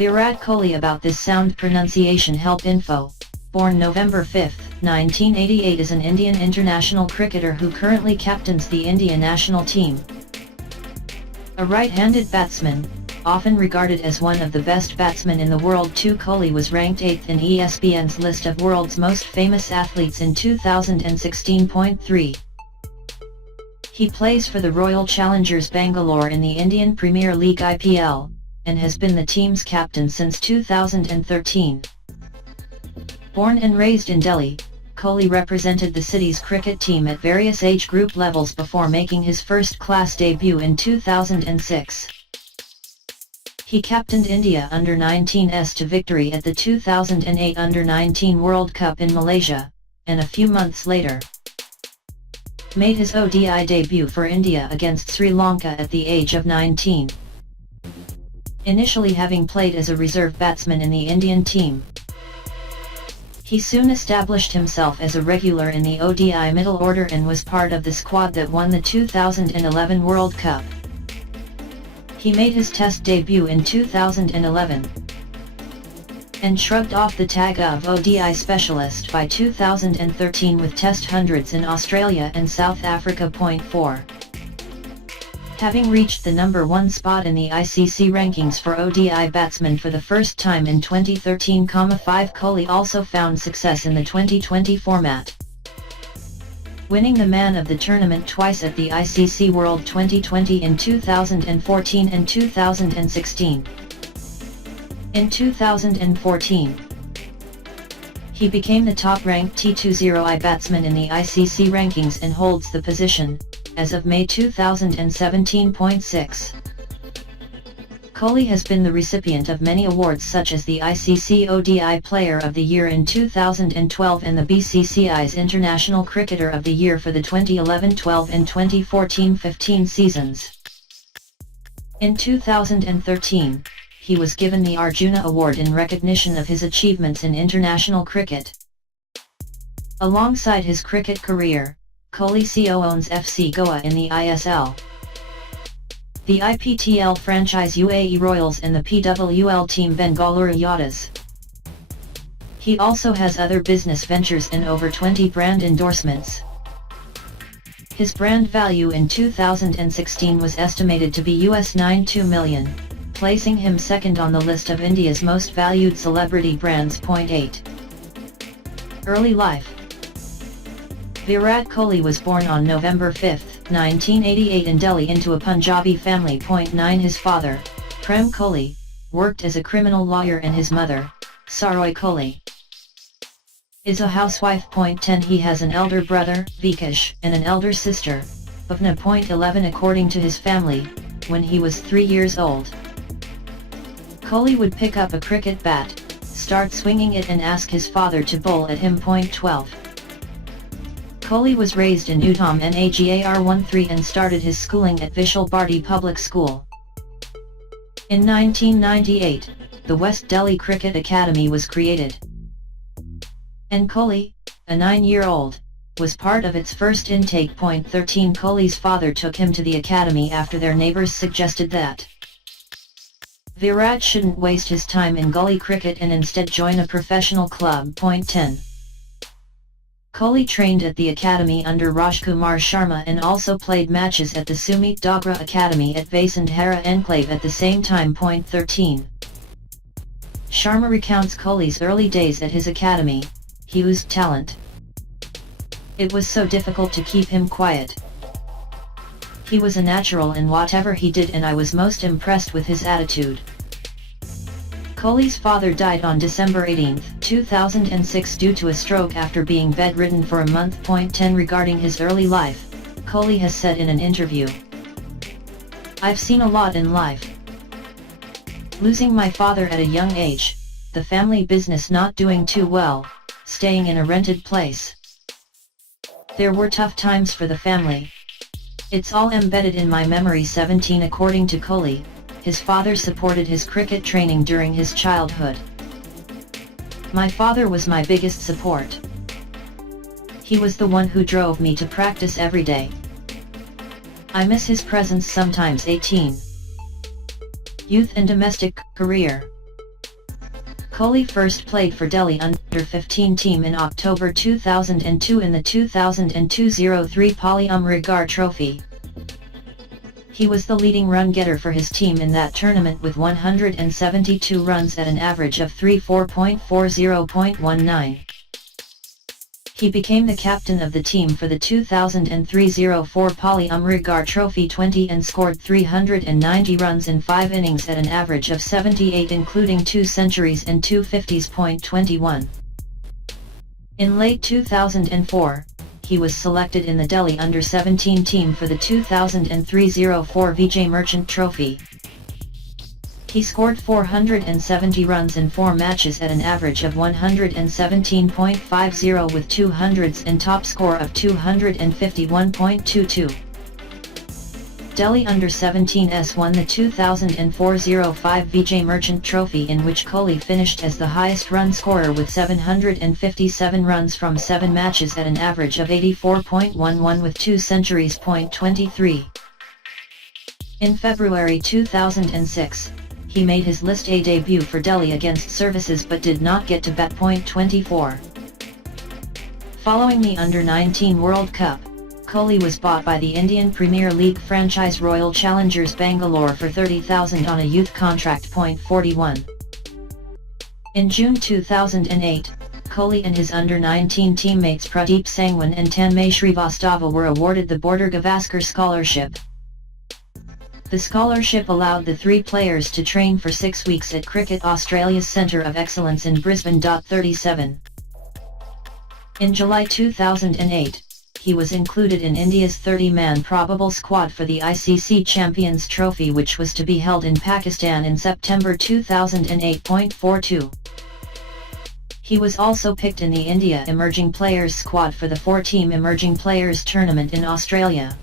Virat Kholi. About this sound pronunciation help info. Born November 5, 1988, is an Indian international cricketer who currently captains the India national team. A right-handed batsman, often regarded as one of the best batsmen in the world too, Kholi was ranked 8th in ESPN's list of world's most famous athletes in 2016.3. He plays for the Royal Challengers Bangalore in the Indian Premier League IPL, and has been the team's captain since 2013. Born and raised in Delhi, Kholi represented the city's cricket team at various age group levels before making his first-class debut in 2006. He captained India Under-19s to victory at the 2008 Under-19 World Cup in Malaysia, and a few months later made his ODI debut for India against Sri Lanka at the age of 19. Initially having played as a reserve batsman in the Indian team, he soon established himself as a regular in the ODI middle order and was part of the squad that won the 2011 World Cup. He made his Test debut in 2011 and shrugged off the tag of ODI specialist by 2013 with Test hundreds in Australia and South Africa. 4. Having reached the number 1 spot in the ICC rankings for ODI batsmen for the first time in 2013, 5, Kholi also found success in the 2020 format, winning the man of the tournament twice at the ICC World 2020 in 2014 and 2016. In 2014, he became the top-ranked T20I batsman in the ICC rankings and holds the position, as of May 2017.6. Kholi has been the recipient of many awards such as the ICC ODI Player of the Year in 2012 and the BCCI's International Cricketer of the Year for the 2011-12 and 2014-15 seasons. In 2013, he was given the Arjuna Award in recognition of his achievements in international cricket. Alongside his cricket career, Kholi co-owns FC Goa in the ISL, the IPTL franchise UAE Royals and the PWL team Bengaluru Yaddas. He also has other business ventures and over 20 brand endorsements. His brand value in 2016 was estimated to be $92 million, placing him second on the list of India's most valued celebrity brands. 8. Early life. Virat Kholi was born on November 5, 1988 in Delhi into a Punjabi family. 9. His father, Prem Kholi, worked as a criminal lawyer and his mother, Saroy Kholi, is a housewife. 10. He has an elder brother, Vikash, and an elder sister, Bhavna. 11. According to his family, when he was 3 years old, Kholi would pick up a cricket bat, start swinging it and ask his father to bowl at him. 12. Kholi was raised in Uttam Nagar 13 and started his schooling at Vishal Bharti Public School. In 1998, the West Delhi Cricket Academy was created, and Kholi, a 9-year-old, was part of its first intake. 13. Kholi's father took him to the academy after their neighbors suggested that Virat shouldn't waste his time in gully cricket and instead join a professional club. 10. Kholi trained at the academy under Rajkumar Sharma and also played matches at the Sumit Dogra Academy at Vasundhara Enclave at the same time. 13. Sharma recounts Kholi's early days at his academy. He oozed talent. It was so difficult to keep him quiet. He was a natural in whatever he did and I was most impressed with his attitude. Kholi's father died on December 18, 2006 due to a stroke after being bedridden for a month. 10. Regarding his early life, Kholi has said in an interview, "I've seen a lot in life. Losing my father at a young age, the family business not doing too well, staying in a rented place. There were tough times for the family. It's all embedded in my memory." 17. According to Kholi, his father supported his cricket training during his childhood. "My father was my biggest support. He was the one who drove me to practice every day. I miss his presence sometimes." 18. Youth and domestic career. Kohli first played for Delhi under-15 team in October 2002 in the 2002-03 Virar Trophy. He was the leading run-getter for his team in that tournament with 172 runs at an average of 34.40.19. He became the captain of the team for the 2003-04 Virar Trophy 20 and scored 390 runs in 5 innings at an average of 78 including 2 centuries and 2 50s.21. In late 2004, he was selected in the Delhi under-17 team for the 2003-04 Vijay Merchant Trophy. He scored 470 runs in 4 matches at an average of 117.50 with 200s and top score of 251.22. Delhi under-17s won the 2004-05 Vijay Merchant Trophy in which Kohli finished as the highest run scorer with 757 runs from 7 matches at an average of 84.11 with 2 centuries.23. In February 2006, he made his List A debut for Delhi against Services but did not get to bat. 24. Following the Under-19 World Cup, Kohli was bought by the Indian Premier League franchise Royal Challengers Bangalore for 30,000 on a youth contract. 41. In June 2008, Kohli and his Under-19 teammates Pradeep Sangwan and Tanmay Srivastava were awarded the Border Gavaskar Scholarship. The scholarship allowed the 3 players to train for 6 weeks at Cricket Australia's Centre of Excellence in Brisbane. 37. In July 2008, he was included in India's 30-man probable squad for the ICC Champions Trophy which was to be held in Pakistan in September 2008. 42. He was also picked in the India Emerging Players squad for the 4-team Emerging Players tournament in Australia.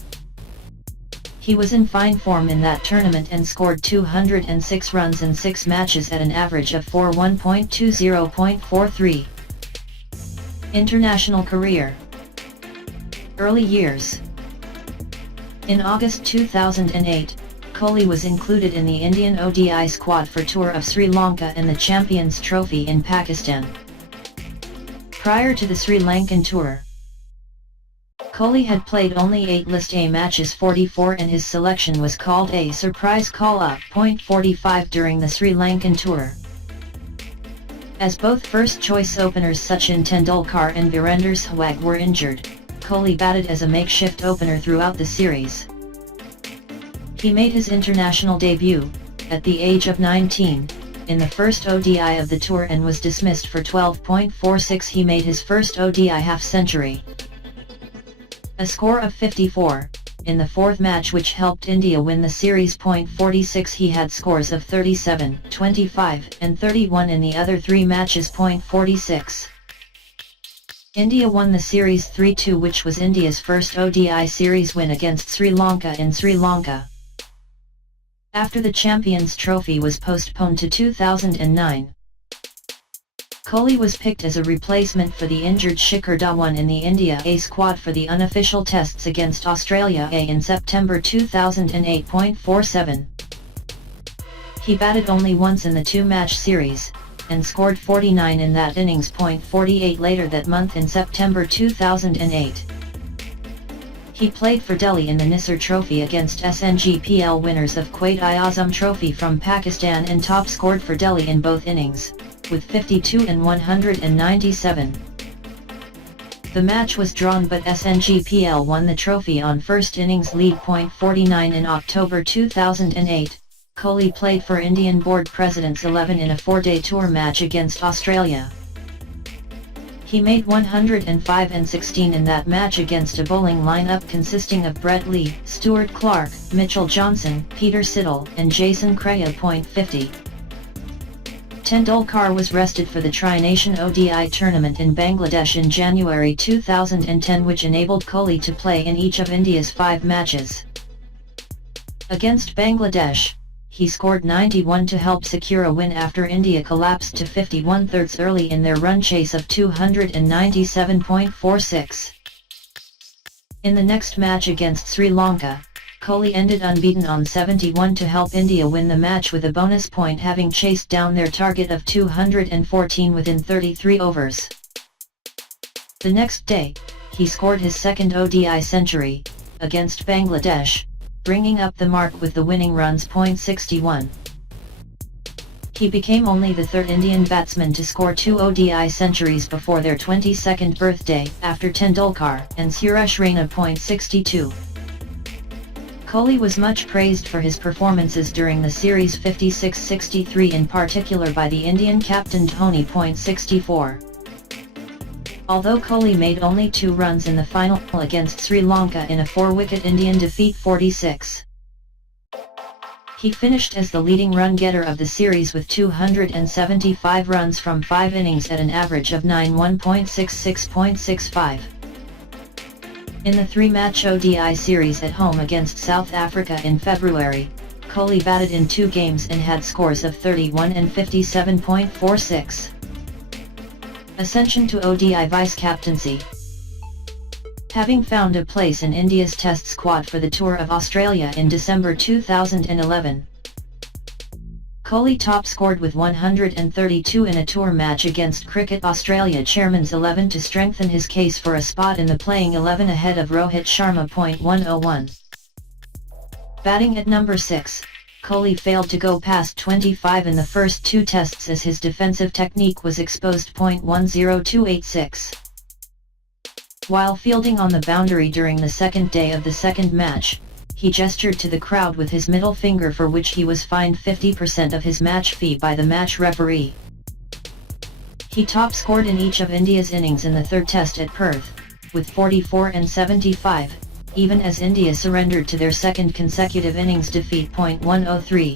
He was in fine form in that tournament and scored 206 runs in 6 matches at an average of 41.20.43. International career. Early years. In August 2008, Kohli was included in the Indian ODI squad for Tour of Sri Lanka and the Champions Trophy in Pakistan. Prior to the Sri Lankan tour, Kohli had played only 8 List A matches 44 and his selection was called a surprise call-up. 45 during the Sri Lankan tour. As both first-choice openers Sachin Tendulkar and Virender Sehwag were injured, Kohli batted as a makeshift opener throughout the series. He made his international debut, at the age of 19, in the first ODI of the tour and was dismissed for 12.46. He made his first ODI half-century. A score of 54, in the 4th match which helped India win the series. 46 He had scores of 37, 25 and 31 in the other 3 matches. 46. India won the series 3-2 which was India's first ODI series win against Sri Lanka in Sri Lanka. After the Champions Trophy was postponed to 2009. Kohli was picked as a replacement for the injured Shikhar Dhawan in the India A squad for the unofficial tests against Australia A in September 2008. 47. He batted only once in the 2-match series, and scored 49 in that innings. 48 later that month in September 2008. He played for Delhi in the Nisar Trophy against SNGPL winners of Quaid-i-Azam Trophy from Pakistan and top scored for Delhi in both innings, with 52 and 197. The match was drawn but SNGPL won the trophy on first innings lead. 49 In October 2008, Kohli played for Indian Board Presidents 11 in a 4-day tour match against Australia. He made 105 and 16 in that match against a bowling lineup consisting of Brett Lee, Stuart Clark, Mitchell Johnson, Peter Siddle and Jason Creya. 50. Tendulkar was rested for the Tri-Nation ODI tournament in Bangladesh in January 2010 which enabled Kohli to play in each of India's 5 matches. Against Bangladesh, he scored 91 to help secure a win after India collapsed to 51/3 early in their run chase of 297.46. In the next match against Sri Lanka, Kohli ended unbeaten on 71 to help India win the match with a bonus point, having chased down their target of 214 within 33 overs. The next day, he scored his second ODI century, against Bangladesh, bringing up the mark with the winning runs. 61. He became only the third Indian batsman to score 2 ODI centuries before their 22nd birthday, after Tendulkar and Suresh Raina. 62. Kohli was much praised for his performances during the series 56-63, in particular by the Indian captain Dhoni. 64. Although Kohli made only 2 runs in the final against Sri Lanka in a 4-wicket Indian defeat 46. He finished as the leading run-getter of the series with 275 runs from 5 innings at an average of 91.66.65. In the 3-match ODI series at home against South Africa in February, Kohli batted in 2 games and had scores of 31 and 57.46. Ascension to ODI vice-captaincy. Having found a place in India's Test squad for the Tour of Australia in December 2011, Kohli top-scored with 132 in a tour match against Cricket Australia Chairman's 11 to strengthen his case for a spot in the playing 11 ahead of Rohit Sharma. 101. Batting at number 6, Kohli failed to go past 25 in the first 2 tests as his defensive technique was exposed. 10286. While fielding on the boundary during the second day of the second match, he gestured to the crowd with his middle finger, for which he was fined 50% of his match fee by the match referee. He top-scored in each of India's innings in the third test at Perth, with 44 and 75, even as India surrendered to their second consecutive innings defeat. 103.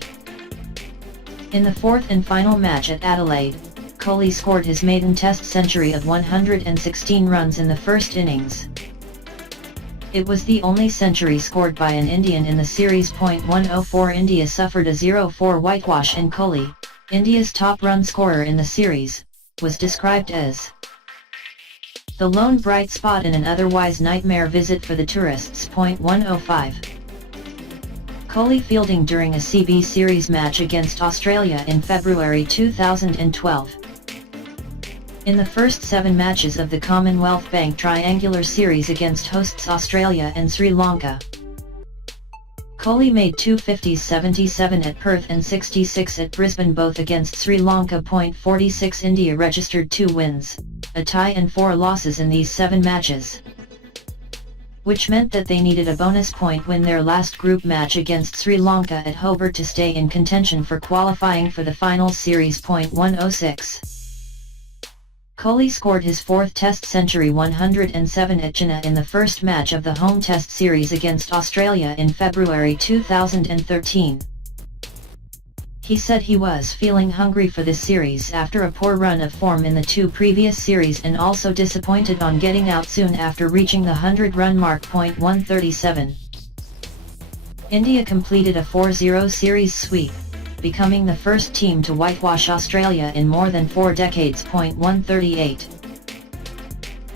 In the fourth and final match at Adelaide, Kohli scored his maiden test century of 116 runs in the first innings. It was the only century scored by an Indian in the series. 104. India suffered a 0-4 whitewash, and Kohli, India's top run scorer in the series, was described as the lone bright spot in an otherwise nightmare visit for the tourists. 105. Kohli fielding during a CB Series match against Australia in February 2012. In the first 7 matches of the Commonwealth Bank Triangular Series against hosts Australia and Sri Lanka, Kohli made 2 50s, 77 at Perth and 66 at Brisbane, both against Sri Lanka. 46. India registered 2 wins, a tie and 4 losses in these 7 matches, which meant that they needed a bonus point win their last group match against Sri Lanka at Hobart to stay in contention for qualifying for the final series. 106. Kohli scored his 4th Test century 107 at Chennai in the first match of the home Test series against Australia in February 2013. He said he was feeling hungry for this series after a poor run of form in the 2 previous series, and also disappointed on getting out soon after reaching the 100-run mark. 137. India completed a 4-0 series sweep, becoming the first team to whitewash Australia in more than 4 decades. 138.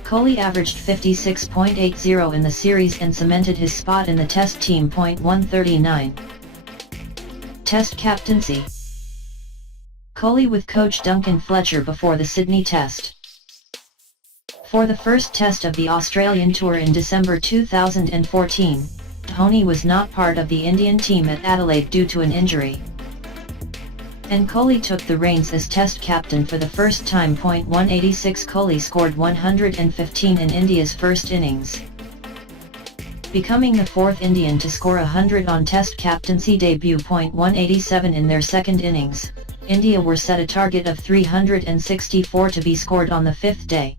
Kohli averaged 56.80 in the series and cemented his spot in the Test team. 139. Test captaincy. Kohli with coach Duncan Fletcher before the Sydney Test. For the first Test of the Australian Tour in December 2014, Dhoni was not part of the Indian team at Adelaide due to an injury, and Kohli took the reins as Test captain for the first time. 186. Kohli scored 115 in India's first innings, becoming the 4th Indian to score 100 on Test captaincy debut. 187. In their second innings, India were set a target of 364 to be scored on the 5th day.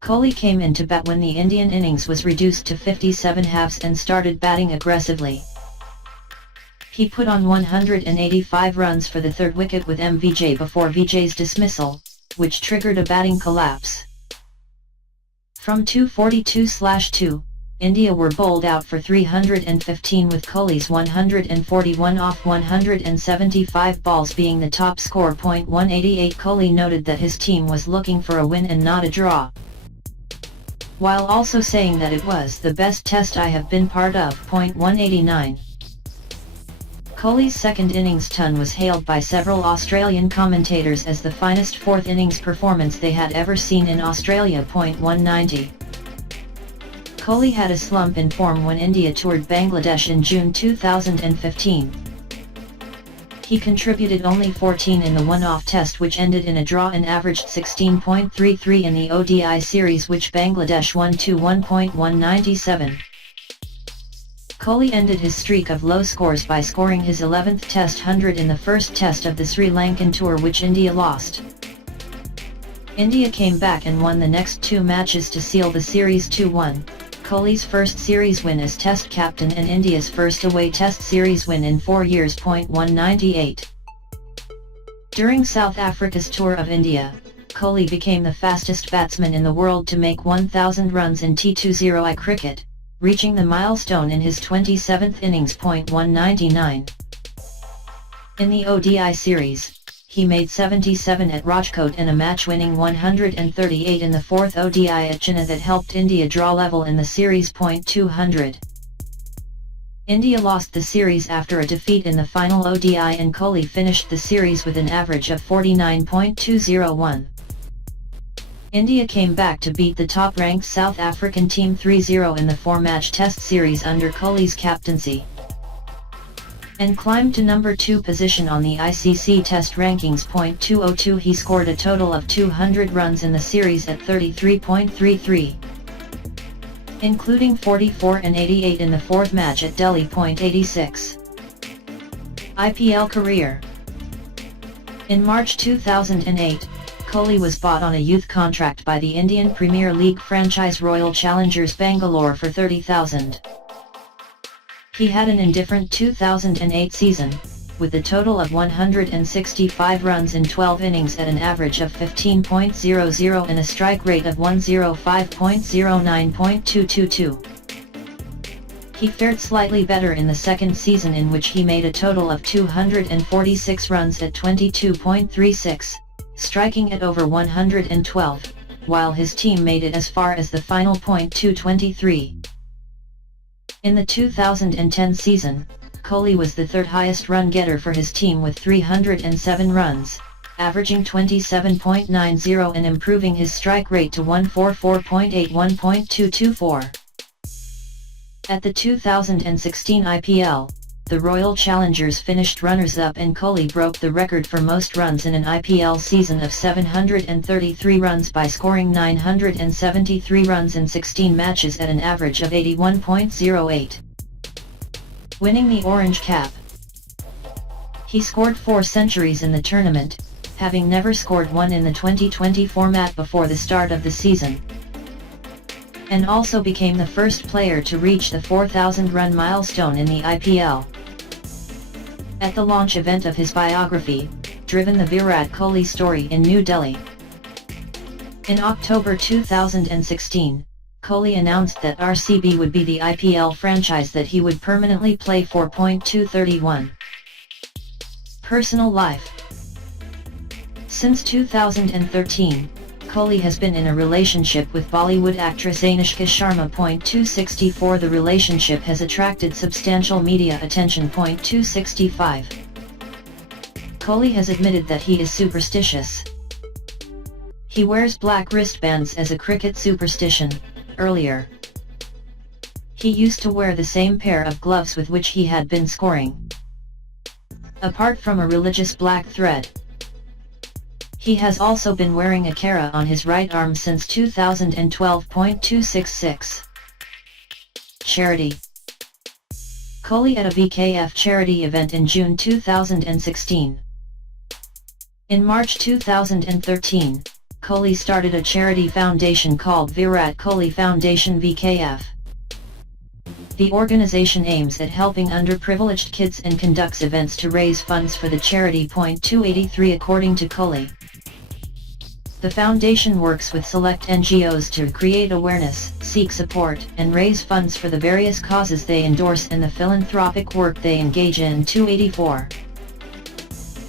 Kohli came in to bat when the Indian innings was reduced to 57 halves and started batting aggressively. He put on 185 runs for the 3rd wicket with MVJ before Vijay's dismissal, which triggered a batting collapse. From 242/2, India were bowled out for 315, with Kohli's 141 off 175 balls being the top score. 188. Kohli noted that his team was looking for a win and not a draw. while also saying that it was the best test I have been part of. 189. Kohli's second innings ton was hailed by several Australian commentators as the finest fourth innings performance they had ever seen in Australia. 190. Kohli had a slump in form when India toured Bangladesh in June 2015. He contributed only 14 in the one-off test, which ended in a draw, and averaged 16.33 in the ODI series, which Bangladesh won 2-1.197. Kohli ended his streak of low scores by scoring his 11th Test 100 in the first test of the Sri Lankan tour, which India lost. India came back and won the next two matches to seal the series 2-1, Kohli's first series win as Test captain and India's first away Test series win in 4 years. 198. During South Africa's tour of India, Kohli became the fastest batsman in the world to make 1,000 runs in T20I cricket, reaching the milestone in his 27th innings. 199. In the ODI series, he made 77 at Rajkot and a match-winning 138 in the fourth ODI at Chennai that helped India draw level in the series. 200. India lost the series after a defeat in the final ODI, and Kohli finished the series with an average of 49.201. India came back to beat the top-ranked South African team 3-0 in the four-match Test series under Kohli's captaincy, and climbed to number 2 position on the ICC Test rankings. 202. He scored a total of 200 runs in the series at 33.33, including 44 and 88 in the fourth match at Delhi. 86. IPL career. In March 2008, Kohli was bought on a youth contract by the Indian Premier League franchise Royal Challengers Bangalore for 30,000. He had an indifferent 2008 season, with a total of 165 runs in 12 innings at an average of 15.00 and a strike rate of 105.09.222. He fared slightly better in the second season, in which he made a total of 246 runs at 22.36, striking at over 112, while his team made it as far as the final. 223. In the 2010 season, Kohli was the third highest run getter for his team with 307 runs, averaging 27.90 and improving his strike rate to 144.81.224. At the 2016 IPL, the Royal Challengers finished runners-up, and Kohli broke the record for most runs in an IPL season of 733 runs by scoring 973 runs in 16 matches at an average of 81.08. Winning the Orange Cap. He scored 4 centuries in the tournament, having never scored one in the 2020 format before the start of the season, and also became the first player to reach the 4,000-run milestone in the IPL. At the launch event of his biography, Driven: The Virat Kholi Story in New Delhi, in October 2016, Kohli announced that RCB would be the IPL franchise that he would permanently play for. 231. Personal life. Since 2013, Kohli has been in a relationship with Bollywood actress Anushka Sharma. 264. The relationship has attracted substantial media attention. 265. Kohli has admitted that he is superstitious. He wears black wristbands as a cricket superstition. Earlier, he used to wear the same pair of gloves with which he had been scoring. Apart from a religious black thread, he has also been wearing a kara on his right arm since 2012. 266. Charity. Kohli at a VKF charity event in June 2016. In March 2013, Kohli started a charity foundation called Virat Kholi Foundation VKF. The organization aims at helping underprivileged kids and conducts events to raise funds for the charity. 283. According to Kohli, the foundation works with select NGOs to create awareness, seek support, and raise funds for the various causes they endorse and the philanthropic work they engage in. 284.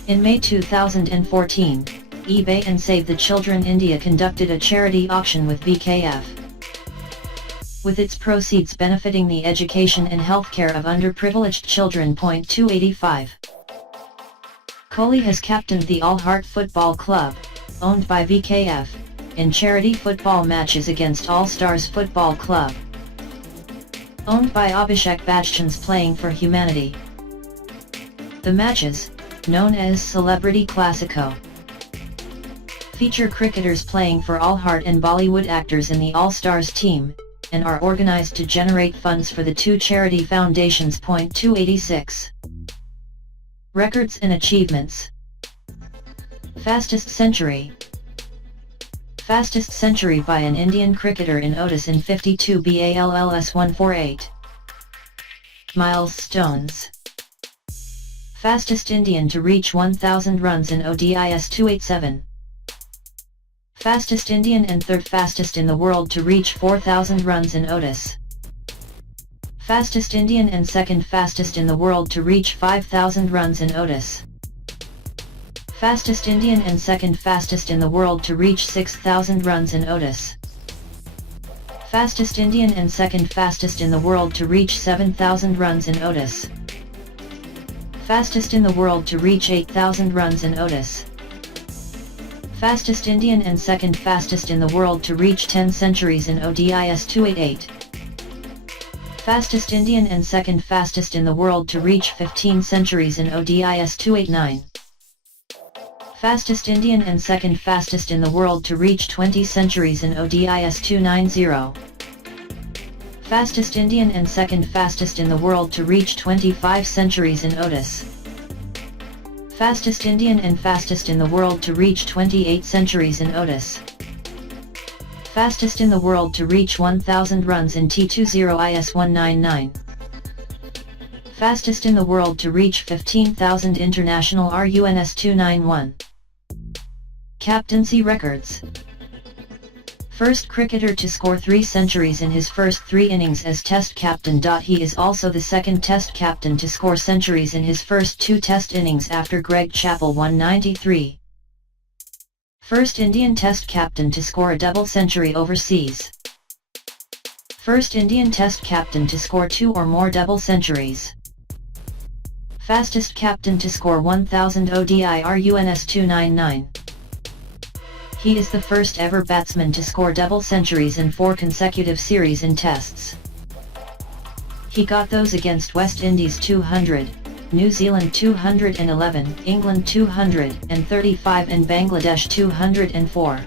In May 2014, eBay and Save the Children India conducted a charity auction with VKF. with its proceeds benefiting the education and healthcare of underprivileged children. 285. Kohli has captained the Al Heart Football Club, owned by VKF, in charity football matches against All Stars Football Club, owned by Abhishek Bachchan's Playing for Humanity. The matches, known as Celebrity Classico, feature cricketers playing for Al Heart and Bollywood actors in the All Stars team, and are organized to generate funds for the two charity foundations. 286. Records and achievements. Fastest century. Fastest century by an Indian cricketer in ODIs in 52 balls 148. Milestones. Fastest Indian to reach 1000 runs in ODIs 287. Fastest Indian and third fastest in the world to reach 4000 runs in ODIs. Fastest Indian and second fastest in the world to reach 5000 runs in ODIs. Fastest Indian and second fastest in the world to reach 6000 runs in ODIs. Fastest Indian and second fastest in the world to reach 7000 runs in ODIs. Fastest in the world to reach 8000 runs in ODIs. Fastest Indian and second fastest in the world to reach 10 centuries in ODIs 288. Fastest Indian and second fastest in the world to reach 15 centuries in ODIs 289. Fastest Indian and second fastest in the world to reach 20 centuries in ODIs 290. Fastest Indian and second fastest in the world to reach 25 centuries in ODIs. Fastest Indian and fastest in the world to reach 28 centuries in ODIs. Fastest in the world to reach 1000 runs in T20 IS 199. Fastest in the world to reach 15,000 international RUNS 291. Captaincy records. First cricketer to score 3 centuries in his first 3 innings as Test captain. He is also the second Test captain to score centuries in his first 2 Test innings after Greg Chappell 193. First Indian Test captain to score a double century overseas. First Indian Test captain to score 2 or more double centuries. Fastest captain to score 1000 ODI RUNS 299. He is the first ever batsman to score double centuries in 4 consecutive series in Tests. He got those against West Indies 200, New Zealand 211, England 235 and Bangladesh 204.